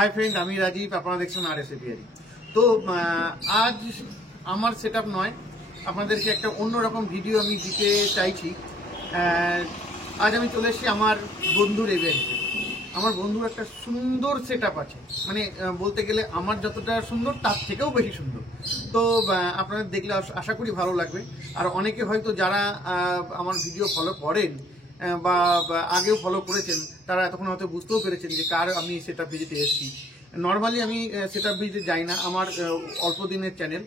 Hi friend, আমি রাজীব, আপনারা দেখছেন RS এভিয়ারি। তো আজ আমার সেট আপ নয়, আপনাদেরকে একটা অন্যরকম ভিডিও আমি দিতে চাইছি। আজ আমি চলে এসেছি আমার বন্ধুর এভিয়ারিতে। আমার বন্ধুর একটা সুন্দর সেট আপ আছে, মানে বলতে গেলে আমার যতটা সুন্দর তার থেকেও বেশি সুন্দর। তো আপনাদের দেখলে আশা করি ভালো লাগবে। আর অনেকে হয়তো যারা আমার ভিডিও ফলো করেন বা আগেও ফলো করেছেন, তারা এতক্ষণ হয়তো বুঝতেও পেরেছেন যে কার আমি সেট আপ ভিজিটে এসেছি। নর্মালি আমি সেট আপ ভিজিটে যাই না, আমার অল্প দিনের চ্যানেল,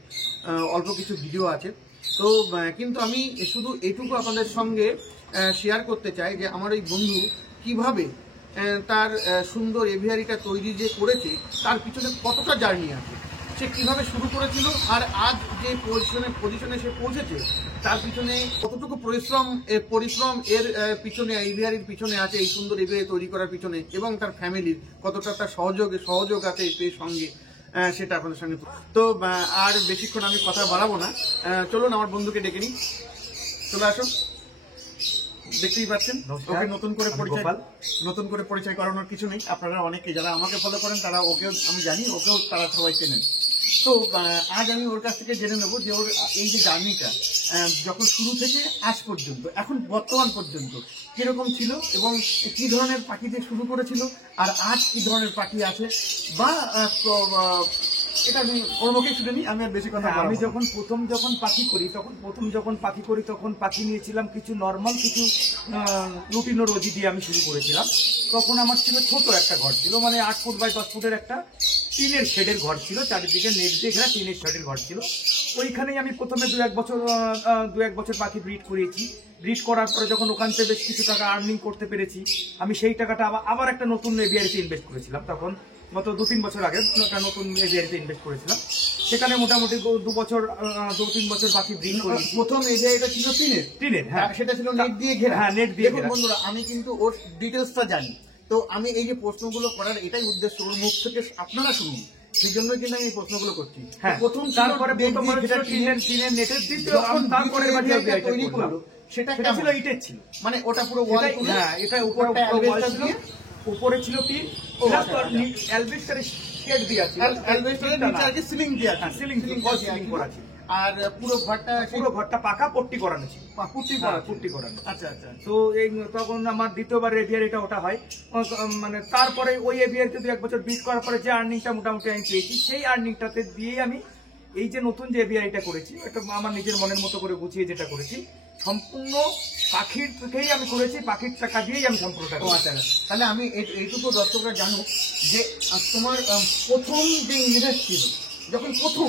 অল্প কিছু ভিডিও আছে। তো কিন্তু আমি শুধু এটুকু আপনাদের সঙ্গে শেয়ার করতে চাই যে আমার ওই বন্ধু কিভাবে তার সুন্দর এভিয়ারিটা তৈরি যে করেছে, তার পিছনে কতটা জার্নি আছে, সে কিভাবে শুরু করেছিল, আর আজ যে পজিশনে সে পৌঁছেছে তার পিছনে কতটুকু পরিশ্রম এর পিছনে, এভিয়ারির পিছনে আছে, এই সুন্দর এভিয়ারি তৈরি করার পিছনে, এবং তার ফ্যামিলির কতটা তার সহযোগ আছে এর সঙ্গে, সেটা আপনাদের সঙ্গে। তো আর বেশিক্ষণ আমি কথা বাড়াবো না, চলুন আমার বন্ধুকে ডেকে নিই। চলে আসো, দেখতেই পাচ্ছেন ওকে নতুন করে পরিচয় করানোর কিছু নেই। আপনারা অনেকে যারা আমাকে ফলো করেন তারা ওকেও আমি জানি, ওকেও তারা সবাই চেনেন। তো আজ আমি ওর কাছ থেকে জেনে নেবো যে ওর এই যে জার্নিটা যখন শুরু থেকে আজ পর্যন্ত, এখন বর্তমান পর্যন্ত কিরকম ছিল, এবং কি ধরনের পাখি দিয়ে শুরু করেছিল, আর আজ কি ধরনের পাখি আছে, বা এটা আমি ওর মুখেই শুনে নিই। আমি আর বেশি কথা, আমি যখন পাখি করি তখন পাখি নিয়েছিলাম কিছু নর্মাল, কিছু রুটিনো রোজি দিয়ে আমি শুরু করেছিলাম। তখন আমার ছিল ছোট একটা ঘর, ছিল মানে 8 ফুট বাই 10 ফুটের একটা টিনের শেডের ঘর ছিল, চারিদিকে নেট দিয়ে ঘেরা টিনের শেডের ঘর ছিল। ওইখানেই আমি প্রথমে দু এক বছর পাখি ব্রিড করিয়েছি। ব্রিড করার পরে যখন ওখান থেকে বেশ কিছু টাকা আর্নিং করতে পেরেছি, আমি সেই টাকাটা আবার একটা নতুন এভিয়ারিতে ইনভেস্ট করেছিলাম। তখন গত 2-3 বছর আগে একটা নতুন এভিয়ারিতে ইনভেস্ট করেছিলাম। সেখানে মোটামুটি 2-3 বছর পাখি ব্রিড করি। প্রথম এভিয়ারিটা ছিল টিনের, হ্যাঁ, সেটা ছিল নেট দিয়ে ঘেরা। হ্যাঁ, নেট দিয়ে ঘেরা। বন্ধুরা, আমি কিন্তু ওর ডিটেলসটা জানি। তো আমি এই যে প্রশ্নগুলো করার এটাই উদ্দেশ্য, ওর মুখ থেকে আপনারা শুনুন, সেই জন্য কিন্তু আমি এই প্রশ্নগুলো করছি। হ্যাঁ, প্রথম তারপরে টিনের নেটের দ্বিতীয়, তারপরে তৈরি করলো, সেটা ছিল ইটের ছিল, মানে ওটা পুরো ওয়াল। হ্যাঁ, এটা উপরে ছিল টিন, অ্যালবেস্টারের শেড দেয়া ছিল, অ্যালবেস্টারের নিচে আছে সিলিং দেয়া আছে, সিলিং করা ছিল। আর পুরো ঘরটা পাকা পট্টি করানো ছিল, পুট্টি করানো। আচ্ছা। তো এই তখন আমার দ্বিতীয়বার এভিয়ারিটা ওটা হয়, মানে তারপরে ওই এভিয়ারিতে 2-1 বছর ব্রিড করার পরে যে আর্নিংটা মোটামুটি আমি পেয়েছি, সেই আর্নিংটাতে দিয়ে আমি এই যে নতুন যে এভিয়ারিটা করেছি, এটা আমার নিজের মনের মতো করে গুছিয়ে যেটা করেছি, সম্পূর্ণ পাখির থেকেই আমি করেছি, পাখির টাকা দিয়েই আমি সম্পূর্ণটা করেছি। তাহলে আমি এইটুকু দর্শকরা জানো যে তোমার প্রথম যে ইনভেস্ট ছিল, যখন প্রথম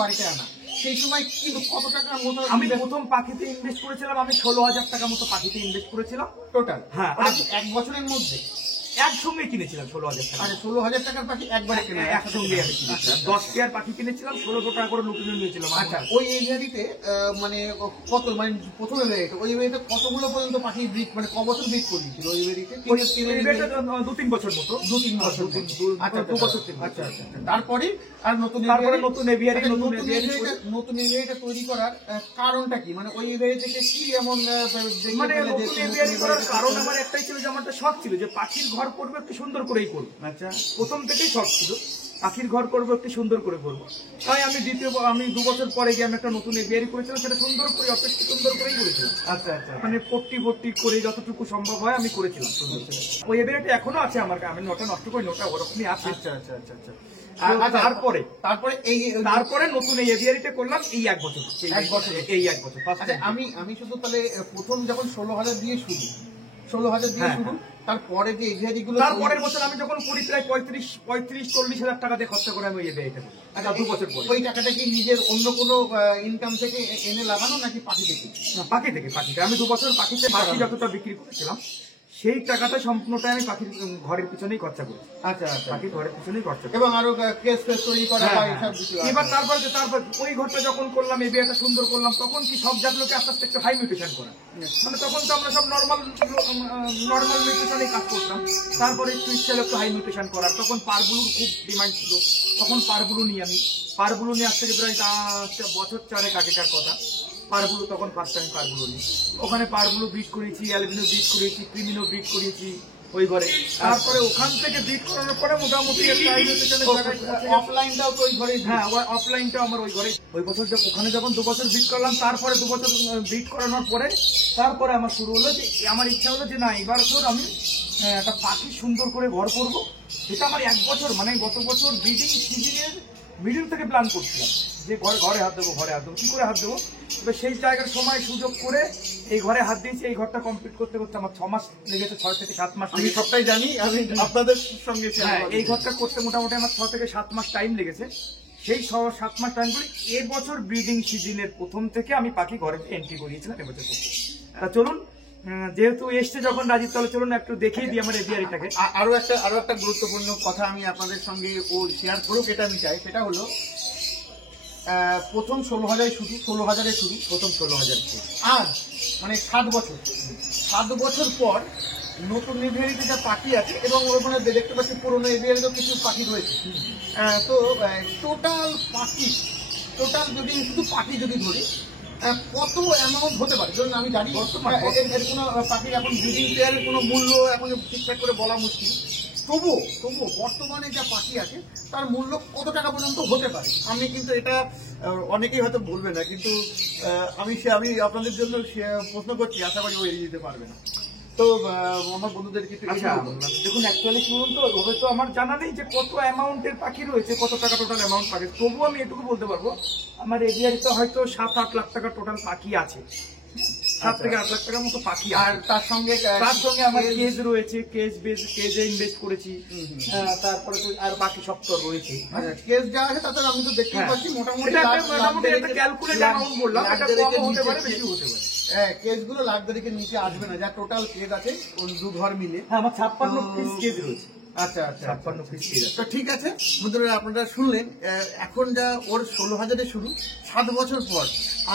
বাড়িতে আনা, সেই সময় কি কত টাকার মতো? আমি প্রথম পাখিতে ইনভেস্ট করেছিলাম, আমি 16,000 টাকা মতো পাখিতে ইনভেস্ট করেছিলাম টোটাল। হ্যাঁ, 1 বছরের মধ্যে একসঙ্গে কিনেছিলাম 16,000 টাকা। 16,000 টাকার পাখি একবারে কিনে একসঙ্গে আমি কিনেছিলাম। 10 পেয়ার পাখি কিনেছিলাম, 1,600 টাকা করে নতুন নিয়েছিলাম। আচ্ছা, ওই এভিয়ারিতে মানে কত, মানে প্রথমে ওই এভিয়ারিতে কতগুলো পর্যন্ত পাখি ব্রিড, মানে ক বছর ব্রিড করেছিল ওই এভিয়ারিতে? 2-3 বছর মতো। 2-3 বছর। আচ্ছা, 2 বছর। আচ্ছা। তারপরে আর নতুন এভিয়ারিটা তৈরি করার কারণটা কি? মানে ওই এভিয়ারি থেকে কি এমন, মানে নতুন এভিয়ারি করার কারণ আমার একটাই ছিল যে আমার একটা শখ ছিল যে পাখির ঘর করবো একটু সুন্দর করেই করবো। আচ্ছা, প্রথম থেকেই শখ ছিল পাখির ঘর করবো একটু সুন্দর করে করবো। তাই আমি 2 বছর পরে গিয়ে আমি একটা নতুন এভিয়ারি করেছিলাম, সেটা সুন্দর করে, যথেষ্ট সুন্দর করেই করেছিলাম। আচ্ছা, মানে পট্টি করে যতটুকু সম্ভব হয় আমি করেছিলাম সুন্দর। ওই এভিয়ারিটা এখনো আছে আমার, আমি ওটা নষ্ট করিনি, ওটা ওরকমই আছে। আচ্ছা। তারপরে নতুন এই এভিয়ারিটা করলাম এই 1 বছর। আচ্ছা, আমি শুধু তাহলে প্রথম যখন 16,000 দিয়ে শুরু, তারপরে যে এভিয়ারিগুলো, তারপরের বছর আমি যখন করি প্রায় 35-40 হাজার টাকা দিয়ে খরচা করে আমি ওই এভিয়ারিটা করি। আচ্ছা, 2 বছর পরে। ওই টাকাটা কি নিজের অন্য কোনো ইনকাম থেকে এনে লাগানো, নাকি পাখি থেকে? পাখি থেকে। আমি 2 বছর পাখি যতটা বিক্রি করেছিলাম, সেই টাকাটা সম্পূর্ণটাই আমি পাখির ঘরের পিছনেই খরচা করি। আচ্ছা, পাখির ঘরের পিছনেই খরচা, এবং আরো কেস তৈরি করা হয় সব কিছু। এবার তারপর ওই ঘরটা যখন করলাম, এভিয়ারিটা সুন্দর করলাম, তখন কি সব জাতগুলোকে আস্তে আস্তে একটু হাই মিউটেশন করা, মানে তখন তো আমরা সব নর্মাল মিউটেশনেই কাজ করতাম। তারপরে একটু ইচ্ছা হলো একটু হাই মিউটেশন করার, তখন পারবুলুর খুব ডিমান্ড ছিল, তখন পারবুলু নিয়ে আজ থেকে প্রায় 4 বছর আগেকার কথা। পারবুলু তখন ফার্স্ট টাইম পারবুলু নিই, ওখানে পারবুলু ব্রিড করেছি, অ্যালবিনো ব্রিড করেছি, ক্রিমিনো ব্রিড করেছি, ওই ঘরে। তারপরে ওখান থেকে ব্রিড করানোর পরে মোটামুটি অফলাইনটাও তো ওই ঘরে। হ্যাঁ, অফলাইনটাও আমার ওই ঘরে। ওই বছর ওখানে যখন 2 বছর ব্রিড করলাম, তারপরে 2 বছর ব্রিড করানোর পরে তারপরে আমার শুরু হলো যে আমার ইচ্ছা হলো যে না এবার তোর আমি একটা পাখি সুন্দর করে ঘর করবো। এটা আমার 1 বছর মানে গত বছর ব্রিডিং সিজনের মিডিল থেকে প্ল্যান করছিলাম যে ঘরে হাত দেবো, কি করে হাত দেবো। এবার সেই জায়গার সময় সুযোগ করে এই ঘরে হাত দিয়েছি। এই ঘরটা কমপ্লিট করতে করতে আমার 6 মাস লেগেছে, 6 থেকে 7 মাস। আমি সবটাই জানি, আমি আপনাদের সঙ্গে। হ্যাঁ, এই ঘরটা করতে মোটামুটি আমার 6 থেকে 7 মাস টাইম লেগেছে। সেই 7 মাস টাইম করে এবছর ব্রিডিং সিজনের প্রথম থেকে আমি পাখি ঘরে এন্ট্রি করিয়েছিলাম এবছর করতে। তা চলুন, যেহেতু এসছে যখন রাজীব, তাহলে চলুন একটু দেখিয়ে দিই আমার এভিয়ারিটাকে। আরো একটা গুরুত্বপূর্ণ কথা আমি আপনাদের সঙ্গে ও শেয়ার করুক, এটা আমি চাই। সেটা হলো প্রথম 16,000 শুরু, 16,000 শুরু, প্রথম 16,000 আজ মানে 7 বছর পর নতুন এভিয়ারিতে যা পাখি আছে এবং ওখানে দেখতে পাচ্ছি পুরোনো এভিয়ারিতেও কিছু পাখি রয়েছে। তো টোটাল যদি শুধু পাখি যদি ধরি কত অ্যামাউন্ট হতে পারে? ধরুন আমি জানি এর কোনো পাখির এখন ব্রিডিং পেয়ারের কোনো মূল্য এখন ঠিকঠাক করে বলা মুশকিল। তবুও বর্তমানে যা পাখি আছে তার মূল্য কত টাকা পর্যন্ত হতে পারে? আমি কিন্তু এটা অনেকেই হয়তো বলবে না, কিন্তু আমি আপনাদের জন্য প্রশ্ন করছি, আশা করি ও এড়িয়ে দিতে পারবে না। তো আমার বন্ধুদেরকে দেখুন, অ্যাকচুয়ালি শুনুন, তো ওভাবে তো আমার জানা নেই যে কত অ্যামাউন্টের পাখি রয়েছে, কত টাকা টোটাল অ্যামাউন্ট পাখি। তবুও আমি এটুকু বলতে পারবো আমার এরিয়াতে হয়তো 7-8 লাখ টাকা টোটাল পাখি আছে। 7 থেকে 8 লাখ টাকার মতো পাখি। আর তার সঙ্গে আমার কেজ রয়েছে, কেজে ইনভেস্ট করেছি। তারপরে তো আর বাকি সব তো রয়েছে। কেজ যা আছে তাতে আমি তো দেখতে পাচ্ছি মোটামুটি একটা ক্যালকুলেট অ্যামাউন্ট বললাম, এটা কম হতে পারে, বেশি হতে পারে। কেসগুলো লাখ দেড়েকের নিচে আসবে না, যা টোটাল কেস আছে দু ঘর মিলে। হ্যাঁ, আমার 56 পিস কেস রয়েছে। আচ্ছা, 56 পিস কেস। তো ঠিক আছে বন্ধুরা, আপনারা শুনলেন এখন যা ওর 16,000 শুরু, 7 বছর পর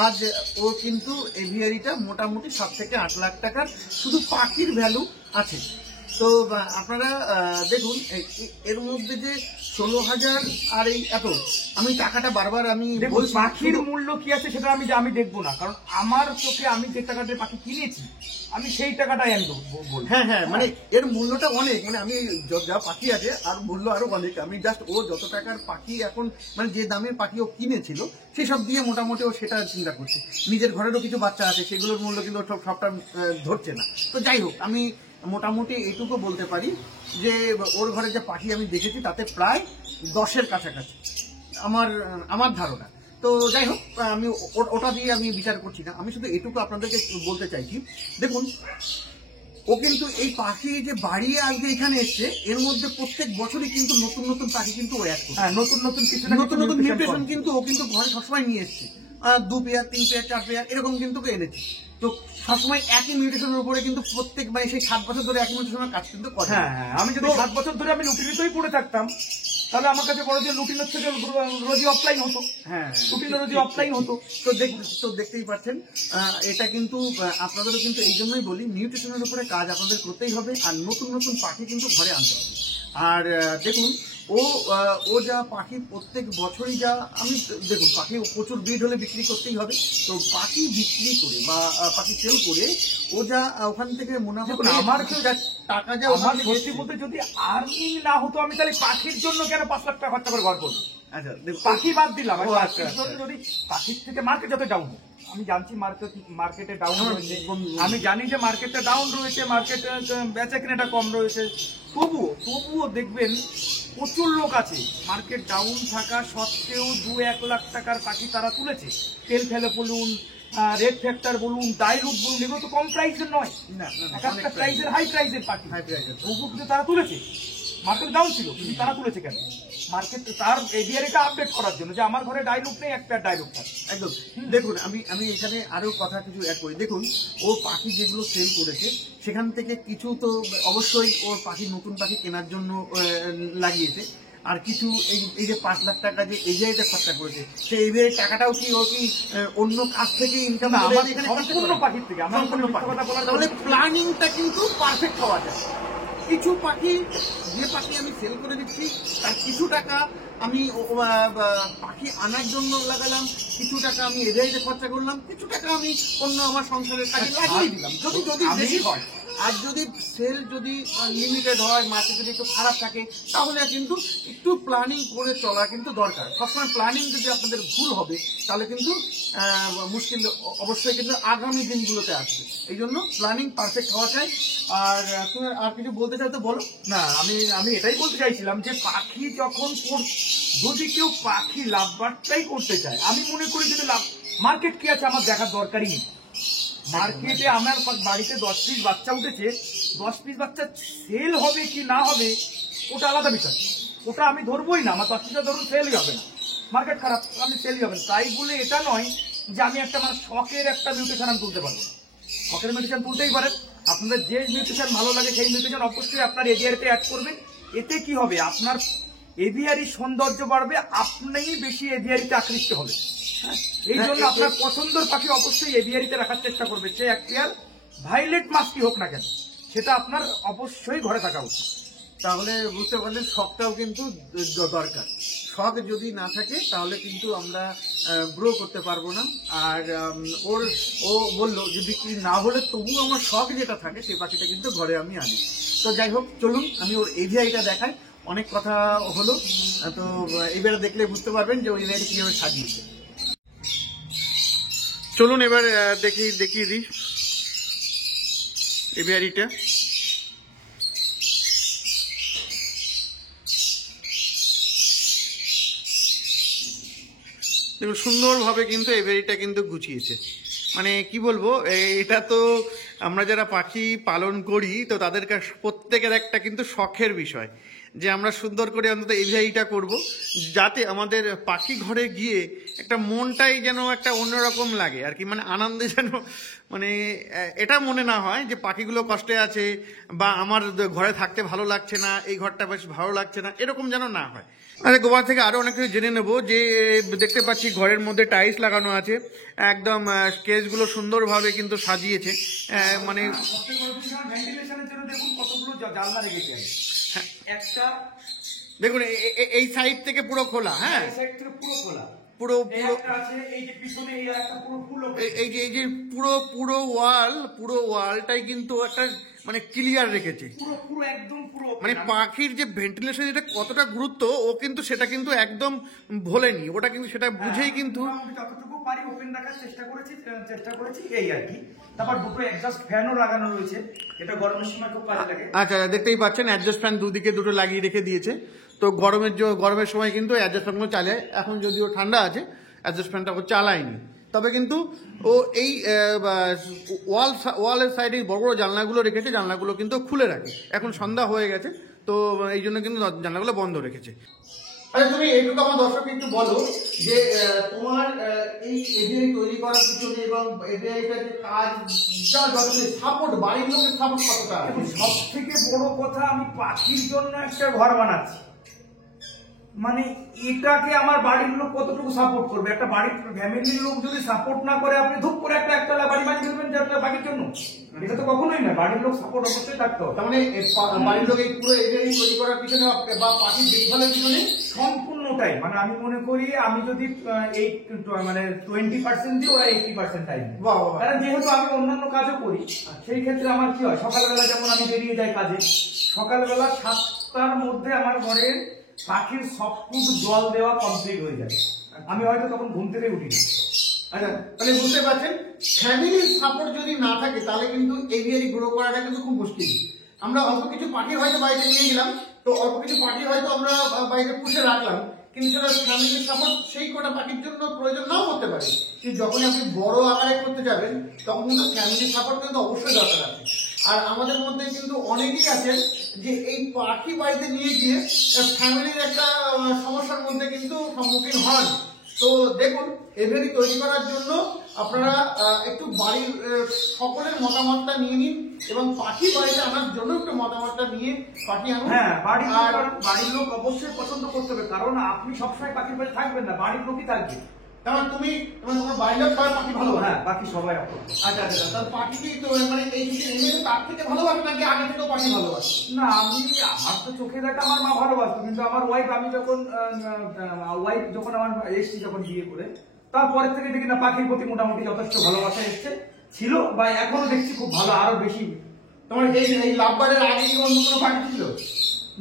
আজ ও কিন্তু এভিয়ারিটা মোটামুটি 7 থেকে 8 লাখ টাকার শুধু পাখির ভ্যালু আছে। তো আপনারা দেখুন এর মধ্যে যে 16,000 আর এই এত, আমি টাকাটা বারবার আমি বলছি পাখির মূল্য কি আছে সেটা আমি দেখবো না, কারণ আমার চোখে আমি যে টাকা দিয়ে পাখি কিনেছি আমি সেই টাকাটাই আমি বলবো। হ্যাঁ, মানে এর মূল্যটা অনেক, মানে আমি যা পাখি আছে আর মূল্য আরো অনেক। আমি জাস্ট ও যত টাকার পাখি এখন মানে যে দামের পাখি ও কিনেছিল সেসব দিয়ে মোটামুটি ও সেটা চিন্তা করছে। নিজের ঘরেরও কিছু বাচ্চা আছে, সেগুলোর মূল্য কিন্তু সবটা ধরছে না। তো যাই হোক, আমি মোটামুটি এইটুকু বলতে পারি যে ওর ঘরে যে পাখি আমি দেখেছি তাতে প্রায় 10-এর কাছাকাছি আমার ধারণা। তো যাই হোক, আমি ওটা দিয়ে আমি বিচার করছি না, আমি শুধু এটুকু আপনাদেরকে বলতে চাইছি। দেখুন, ও কিন্তু এই পাখি যে বাড়িয়ে আজকে এখানে এসছে, এর মধ্যে প্রত্যেক বছরই কিন্তু নতুন নতুন পাখি কিন্তু ও অ্যাড করছে। নতুন নিউট্রিশন কিন্তু ও কিন্তু ঘরে সবসময় নিয়ে এসছে। 2 পেয়ার 3 পেয়ার 4 পেয়ার এরকম কিন্তু এনেছে। তো সবসময় একই নিউট্রিশনের উপরে কিন্তু প্রত্যেক মানে সেই 7 বছর ধরে একই নিউট্রিশনের কাজ কিন্তু করে। হ্যাঁ, আমি যদি 7 বছর ধরে আমি লুটিনতেই পড়ে থাকতাম তাহলে আমার কাছে বড় যে লুটিনের থেকে রোজি অফলাইন হতো। হ্যাঁ, লুটিনের রোজি অফলাইন হতো। তো দেখতেই পাচ্ছেন, এটা কিন্তু আপনাদেরও কিন্তু এই জন্যই বলি, নিউট্রিশনের উপরে কাজ আপনাদের করতেই হবে আর নতুন নতুন পাখি কিন্তু ঘরে আনতে হবে। আর দেখুন, ও যা পাখি প্রত্যেক বছরই যা আমি দেখুন, পাখি প্রচুর ব্রিড হলে বিক্রি করতেই হবে। তো পাখি বিক্রি করে বা পাখি সেল করে ও যা ওখান থেকে মুনাফা, আমার টাকা যা আমার সত্যি বলতে যদি আর্নিং না হতো আমি তাহলে পাখির জন্য কেন 5 লাখ টাকা খরচা করে ঘর করবো? আচ্ছা, পাখি বাদ দিলাম, যদি পাখির থেকে মার্কেট যত ডাউন, আমি জানছি মার্কেটে ডাউন রয়েছে, আমি জানি যে মার্কেটটা ডাউন রয়েছে, মার্কেটে বেচা কেনাটা কম রয়েছে, তবুও দেখবেন প্রচুর লোক আছে মার্কেট ডাউন থাকা সত্ত্বেও 2-1 লাখ টাকার পাখি তারা তুলেছে। তেল ফেলে বলুন, রেড ফ্যাক্টর বলুন, ডাইলুট বলুন, এগুলো তো কম প্রাইসের নয়, একটা প্রাইসের হাই প্রাইসের পাখি, তবুও কিন্তু তারা তুলেছে। মার্কেট ডাউন ছিল কিন্তু তারা তুলেছে কেন? মার্কেট তার এরিয়াটা আপডেট করার জন্য যে আমার ঘরে ডাইলুট নেই, একটা ডাইলুট থাকে। একদম। দেখুন, আমি এখানে আরো কথা কিছু অ্যাড করি। দেখুন, ও পাখি যেগুলো সেল করেছে সেখান থেকে কিছু তো অবশ্যই ওর পাখি নতুন পাখি কেনার জন্য লাগিয়েছে, আর কিছু এই যে 5 লাখ টাকা যে এভিয়ারিতে খরচা করেছে, সেই এভিয়ারির টাকাটাও কি ও কি অন্য কাজ থেকে ইনকাম করে? সম্পূর্ণ পাখির থেকে। তাহলে প্ল্যানিংটা কিন্তু পারফেক্ট হওয়া যায়। কিছু পাখি যে পাখি আমি সেল করে দিচ্ছি তার কিছু টাকা আমি পাখি আনার জন্য লাগালাম, কিছু টাকা আমি এভিয়ারিতে খরচা করলাম, কিছু টাকা আমি অন্য আমার সংসারের কাজে লাগিয়ে দিলাম। যদি বেশি হয় আর যদি সেল যদি লিমিটেড হয়, মার্কেট যদি একটু খারাপ থাকে, তাহলে কিন্তু একটু প্ল্যানিং করে চলা কিন্তু দরকার। সবসময় প্ল্যানিং যদি আপনাদের ভুল হবে তাহলে কিন্তু মুশকিল অবশ্যই কিন্তু আগামী দিনগুলোতে আসবে। এই জন্য প্ল্যানিং পারফেক্ট হওয়া চাই। আর তুমি আর কিছু বলতে চাই তো বলো। না, আমি এটাই বলতে চাইছিলাম যে পাখি যখন যদি কেউ পাখি লাভবারটাই করতে চায়, আমি মনে করি যদি মার্কেট কি আছে আমার দেখার দরকারই নেই। মার্কেটে আমার বাড়িতে 10 পিস বাচ্চা উঠেছে, 10 পিস বাচ্চা সেল হবে কি না হবে ওটা আলাদা বিষয়, ওটা আমি ধরবোই না। আমার 10 পিসটা ধরুন সেলই হবে না, মার্কেট খারাপ, আমি সেলই হবে না। তাই বলে এটা নয় যে আমি একটা মানে শখের একটা মিউটেশন আমি তুলতে পারবো না। শখের মিউটেশন তুলতেই পারেন, আপনাদের যে মিউটেশন ভালো লাগে সেই মিউটেশন অবশ্যই আপনার এভিয়ারিতে অ্যাড করবেন। এতে কি হবে, আপনার এভিয়ারি সৌন্দর্য বাড়বে, আপনিই বেশি এভিয়ারিতে আকৃষ্ট হবে। হ্যাঁ, এই জন্য আপনার পছন্দের পাখি অবশ্যই এভিয়ারিতে রাখার চেষ্টা করবে। সে এক পেয়ার ভাইলেট মাস্কি হোক না কেন, সেটা আপনার অবশ্যই ঘরে থাকা উচিত। তাহলে বুঝতে পারলেন শখটাও কিন্তু দরকার। শখ যদি না থাকে তাহলে কিন্তু আমরা গ্রো করতে পারবো না। আর ও বললো যে বিক্রি না হলে তবু আমার শখ যেটা থাকে সেই পাখিটা কিন্তু ঘরে আমি আনি। তো যাই হোক, চলুন আমি ওর এভিআইটা দেখাই। অনেক কথা হলো, তো এবারে দেখলে বুঝতে পারবেন যে ওই এভিআইটা কিভাবে সাজিয়েছে। চলুন এবার দেখিয়ে দিই এভিআইটা। দেখুন সুন্দরভাবে কিন্তু এভিআরিটা কিন্তু গুছিয়েছে। মানে কি বলবো, এটা তো আমরা যারা পাখি পালন করি তো তাদের কাছে প্রত্যেকের একটা কিন্তু শখের বিষয় যে আমরা সুন্দর করে অন্তত এভিআরিটা করব, যাতে আমাদের পাখি ঘরে গিয়ে একটা মনটাই যেন একটা অন্যরকম লাগে আর কি। মানে আনন্দে যেন মানে এটা মনে না হয় যে পাখিগুলো কষ্টে আছে বা আমার ঘরে থাকতে ভালো লাগছে না, এই ঘরটা বেশ ভালো লাগছে না, এরকম যেন না হয়। আচ্ছা, গোবার থেকে আরো অনেক কিছু জেনে নেবো। যে দেখতে পাচ্ছি ঘরের মধ্যে টাইলস লাগানো আছে, একদম কেসগুলো সুন্দরভাবে কিন্তু সাজিয়েছে। মানে ভেন্টিলেশনের জন্য দেখুন কতগুলো জানলা রেখেছে। একটা দেখুন এই সাইড থেকে পুরো খোলা, হ্যাঁ এই সাইড থেকে পুরো খোলা, পুরো আছে এই যে পিছনে এই একটা পুরো ফুল, এই যে পুরো ওয়ালটাই কিন্তু একটা মানে ক্লিয়ার রেখেছে, পুরো একদম পুরো। মানে পাখির যে ভেন্টিলেশন যেটা কতটা গুরুত্ব ও কিন্তু সেটা কিন্তু একদম ভোলেনি, ওটা কিন্তু সেটা বুঝেই কিন্তু যতটুকু পারি ওপেন রাখার চেষ্টা করেছি এই আর কি। তারপর দুটো এক্সস্ট ফ্যানও লাগানো রয়েছে, এটা গরমের সময় খুব কাজে লাগে। আচ্ছা, দেখতেই পাচ্ছেন অ্যাডজাস্ট ফ্যান দুদিকে দুটো লাগিয়ে রেখে দিয়েছে। তো গরমের সময় কিন্তু অ্যাডজাস্ট ফ্যানগুলো চালে। এখন যদিও ঠান্ডা আছে অ্যাডজাস্ট ফ্যানটা ও চালায়নি, তবে কিন্তু ও এই ওয়ালের সাইডে বড় বড় জানলাগুলো রেখেছে, জানলাগুলো কিন্তু খুলে রাখে। এখন সন্ধ্যা হয়ে গেছে তো এই জন্য কিন্তু জানলাগুলো বন্ধ রেখেছে। আচ্ছা, তুমি এইটুকু আমার দর্শককে একটু বলো যে তোমার এই এভিআই তৈরি করার পিছনে এবং এভিআইটার যে কাজ সাপোর্ট, বাড়ির লোকের সাপোর্ট কতটা? সব থেকে বড় কথা, আমি পাখির জন্য একটা ঘর বানাচ্ছি, মানে এটাকে আমার বাড়ির লোক কতটুকু সাপোর্ট করবে? একটা বাড়ির ফ্যামিলির লোক যদি সাপোর্ট না করে, আপনি ধূপ করে একটা বাড়ি বানিয়ে ফেলবেন যে একটা পাখির জন্য, এটা তো কখনোই না। বাড়ির লোক সাপোর্ট অবশ্যই থাকতে হবে। তার মানে বাড়ির লোক এই পুরো এভিআই তৈরি করার পিছনে বা পাখির দেখভালের পিছনে সম্পূর্ণটাই, মানে আমি মনে করি আমি যদি এই মানে 20% দিই, ওরা 80% টাইম। কারণ যেহেতু আমি অন্যান্য কাজও করি, সেই ক্ষেত্রে আমার কি হয়, সকালবেলা যেমন আমি বেরিয়ে যাই কাজে, সকালবেলা 7টার মধ্যে আমার ঘরের পাখির সব কিছু জল দেওয়া কমপ্লিট হয়ে যায়, আমি হয়তো তখন ঘুম থেকে উঠি না। আচ্ছা, তাহলে বুঝতে পারছেন ফ্যামিলির সাপোর্ট যদি না থাকে তাহলে কিন্তু এভিআরি গ্রো করাটা কিন্তু খুব মুশকিল। আমরা অল্প কিছু পাখি হয়তো বাড়িতে নিয়ে গেলাম, তো অল্প কিছু পাখি হয়তো আমরা বাড়িতে পুষে রাখলাম, কিন্তু সেটা ফ্যামিলির সাপোর্ট সেই কটা পাখির জন্য প্রয়োজন নাও করতে পারে। কিন্তু যখন আপনি বড় আকারে করতে যাবেন তখন কিন্তু ফ্যামিলির সাপোর্ট কিন্তু অবশ্যই দরকার আছে। আর আমাদের মধ্যে কিন্তু অনেকেই আছেন যে এই পাখি বাড়িতে নিয়ে গিয়ে ফ্যামিলির একটা সমস্যার মধ্যে কিন্তু সম্মুখীন হন। তো দেখুন, এভিআরি তৈরি করার জন্য আপনারা একটু বাড়ির সকলের মতামতটা নিয়ে নিন এবং পাখি বাড়িতে আনার জন্য একটু মতামতটা নিয়ে পাখি আনুন। হ্যাঁ, বাড়ির লোক অবশ্যই পছন্দ করতে হবে, কারণ আপনি সবসময় পাখির বাড়ি থাকবেন না, বাড়ির লোকই থাকবে। কারণ তোমার বাড়ির লোক সবাই পাখি ভালো, হ্যাঁ বাকি সবাই। আচ্ছা, তার পাখি কি মানে এই তার থেকে ভালোবাসে নাকি আগে থেকেও পাখি ভালোবাসে? না, আমার তো চোখে দেখা আমার মা ভালোবাসতো, কিন্তু আমার ওয়াইফ, আমি যখন আমার এসছি যখন বিয়ে করে, তারপরের থেকে দেখি না পাখির প্রতি মোটামুটি যথেষ্ট ভালোবাসা এসছে, ছিল বা এখনো দেখছি খুব ভালো, আরো বেশি। তোমার এই লাভবারের আগে কি অন্য কোনো পাখি ছিল?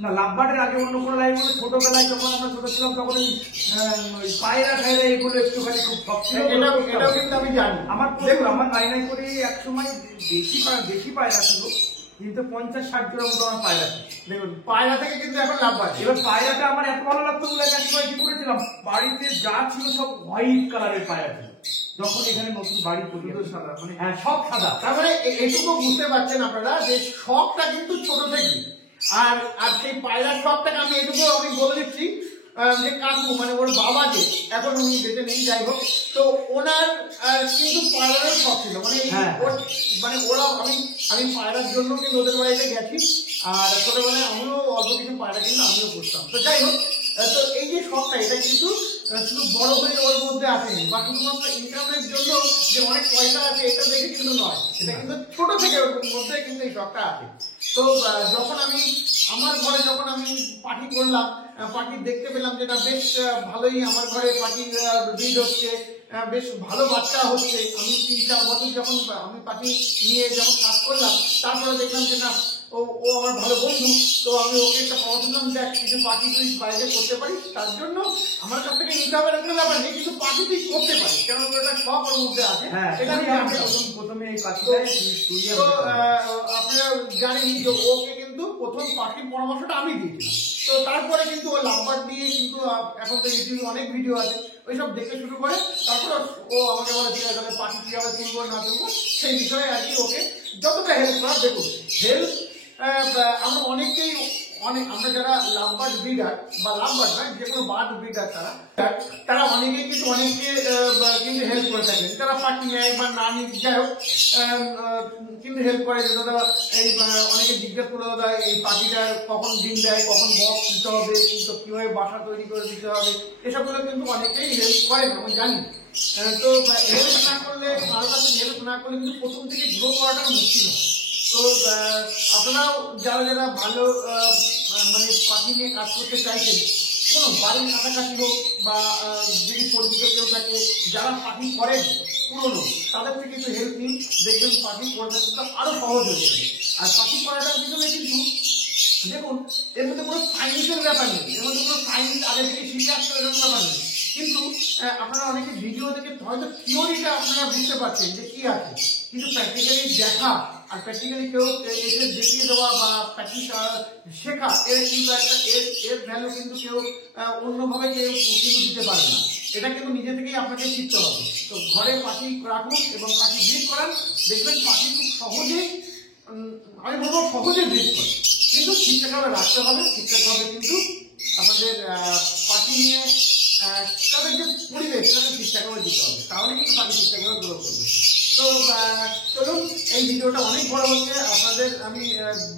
না, লাভবার্ডের আগে অন্য কোনো লাইভ মানে ছোটবেলায় যখন আমরা ছোট ছিলাম তখন ওই পায়রা টায়রা এগুলো একটুখানি খুব শখ ছিল। এটাও কিন্তু আমি জানি। আমার নাই নাই করে এক সময় বেশি পায়রা ছিল, কিন্তু 50-60 জোড়া মতো আমার পায়রা ছিল। দেখুন পায়রা থেকে কিন্তু এখন লাভবার্ড। এবার পায়রাটা আমার এত ভালো লাগতো বলে এক সময় কি করেছিলাম, বাড়িতে যা ছিল সব হোয়াইট কালারের পায়রা ছিল। যখন এখানে নতুন বাড়ি পর্যন্ত সাদা, মানে হ্যাঁ সব সাদা। তার মানে এটুকু বুঝতে পারছেন আপনারা যে শখটা কিন্তু ছোট থেকে। আর সেই পায়রার শখটাকে আমি বলে দিচ্ছি যে কাকু মানে ওর বাবা যে এখন উনি বেঁচে নেই, যাই হোক, তো ওনার কিন্তু পায়রার শখ ছিল। মানে ওরা আমি পায়রার জন্য কিন্তু ওদের বাড়িতে গেছি। আর ছোটবেলায় আমিও অল্প কিছু পায়রা কিন্তু আমিও পুষতাম। তো যাই হোক, তো এই যে শখটা এটা কিন্তু শুধু বড় হয়ে ওর মধ্যে আসেনি, বা শুধুমাত্র ইনকামের জন্য যে অনেক পয়সা আছে এটা দেখে কিন্তু নয়, এটা কিন্তু ছোট থেকে ওর মধ্যে কিন্তু এই শখটা আছে। তো যখন আমি আমার ঘরে যখন আমি পাখি করলাম, পাখি দেখতে পেলাম যেটা বেশ ভালোই আমার ঘরে পাখি ব্রিড হচ্ছে, বেশ ভালো বাচ্চা হচ্ছে। আমি 3-4 বছর যখন আমি পাখি নিয়ে যখন কাজ করলাম, তারপরে দেখলাম যে না ও আমার ভালো বন্ধু। তো আমি ওকে একটা পরামর্শ দিলাম, দেখ কিছু পাখি তুই বাইরে করতে পারিস, তার জন্য আমার কাছ থেকে নিতে হবে একটা ব্যাপার নেই, কিন্তু পাখি তুই করতে পারিস, কারণ একটা শখ ওর মধ্যে আছে। এটা প্রথমে এই আপনারা জানেন যে ওকে কিন্তু প্রথম পাখির পরামর্শটা আমি দিয়েছিলাম। তো তারপরে কিন্তু ও লাভবার্ড দিয়ে কিন্তু এখন তো ইউটিউবে অনেক ভিডিও আছে, ওইসব দেখতে শুরু করে। তারপর ও আমাকে বলে ঠিক আছে পাখি কিভাবে তুলবো না তুলবো সেই বিষয়ে আর কি ওকে যতটা হেল্প করা। দেখুন হেল্প আমরা অনেকেই আমরা যারা লাভবার্ড ব্রিডার বা লাভবার্ড না যে কোনো বার্ড ব্রিডার তারা অনেকেই কিন্তু অনেককে কিন্তু হেল্প করে থাকেন। তারা পাখি নেয় বা না নিয়ে যাই হোক কিন্তু হেল্প করে যে দাদা এই অনেকে জিজ্ঞেস করে দাদা এই পাখিটা কখন ডিম দেয়, কখন বক্স দিতে হবে, কিন্তু কিভাবে বাসা তৈরি করে দিতে হবে, এসবগুলো কিন্তু অনেকেই হেল্প করেন আমি জানি। তো হেল্প না করলে কারো কাছে হেল্প না করলে কিন্তু প্রথম থেকে গ্রো করাটা মুশকিল হয়। তো আপনারাও যারা ভালো মানে পাখি নিয়ে কাজ করতে চাইছেন, কোনো বাড়ির কাছাকাছি হোক বা যদি পরিচিত কেউ থাকে যারা পাখি করেন পুরনো, তাদের থেকে একটু হেল্প নিন, দেখবেন পাখি করাটা কিন্তু আরো সহজ হয়ে যাবে। আর পাখি করাটার পিছনে কিন্তু দেখুন এর মধ্যে কোনো সায়েন্সের ব্যাপার নেই, এর মধ্যে কোনো সায়েন্স আগে থেকে শিখে আসতে এরকম ব্যাপার নেই। কিন্তু আপনারা অনেকে ভিডিও দেখে হয়তো থিওরিটা আপনারা বুঝতে পারছেন যে কি আছে, কিন্তু প্র্যাকটিক্যালি দেখা আর প্র্যাকটিক্যালি কেউ এসে দেখিয়ে দেওয়া বা প্র্যাকটিস শেখা এর কিন্তু এর ভ্যালু কিন্তু কেউ অন্যভাবে কেউ কিন্তু দিতে পারে না। এটা কিন্তু নিজে থেকেই আপনাকে শিখতে হবে। তো ঘরে পাখি রাখুন এবং পাখি ব্রিড করান, দেখবেন পাখি খুব সহজেই আমি বলবো সহজে ব্রিড করে, কিন্তু ঠিকঠাকভাবে রাখতে হবে, ঠিকঠাকভাবে কিন্তু আপনাদের পাখি নিয়ে তাদের যে পরিবেশ তাদের ঠিকঠাকভাবে দিতে হবে, তাহলে কিন্তু পাখি ঠিকঠাকভাবে গ্রো করবে। তো চলুন এই ভিডিওটা অনেক বড় হচ্ছে, আপনাদের আমি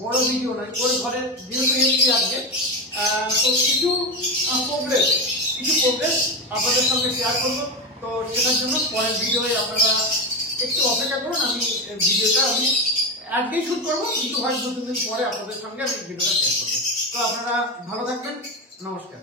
বড় ভিডিও নয় ওই ঘরে যেহেতু এসেছি আজকে, তো কিছু প্রোগ্রেস আপনাদের সঙ্গে শেয়ার করবো। তো সেটার জন্য পরের ভিডিওয়ে আপনারা একটু অপেক্ষা করুন, আমি ভিডিওটা আমি আজকেই শুট করবো, কিন্তু হয়তো 2-3 দিন পরে আপনাদের সঙ্গে আমি ভিডিওটা শেয়ার করবো। তো আপনারা ভালো থাকবেন, নমস্কার।